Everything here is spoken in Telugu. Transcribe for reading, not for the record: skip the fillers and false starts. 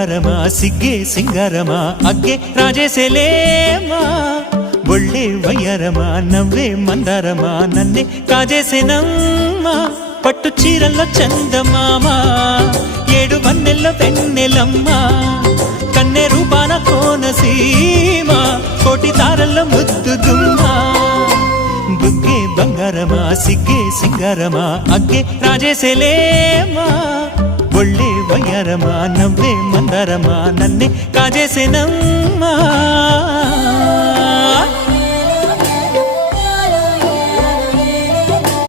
బంగారమా సిగ్గే సింగారమా అగ్గే రాజేసేలేమా ఒళ్ళే వయ్యారమా నవ్వే మందారమా నన్నే కాజేసేనమ్మా పట్టు చీరల్లో చందమామా ఏడు వన్నెల్లో వెన్నెలమ్మా కన్నె రూపాన కోనసీమ కోటి తారల్లో ముద్దుదుమ్మా బుగ్గే బంగారమా సిగ్గే సింగారమా అగ్గే రాజేసేలేమా ఒళ్ళే వయ్యారమా నవ్వే మందారమా నన్నే కాజేసేనమ్మా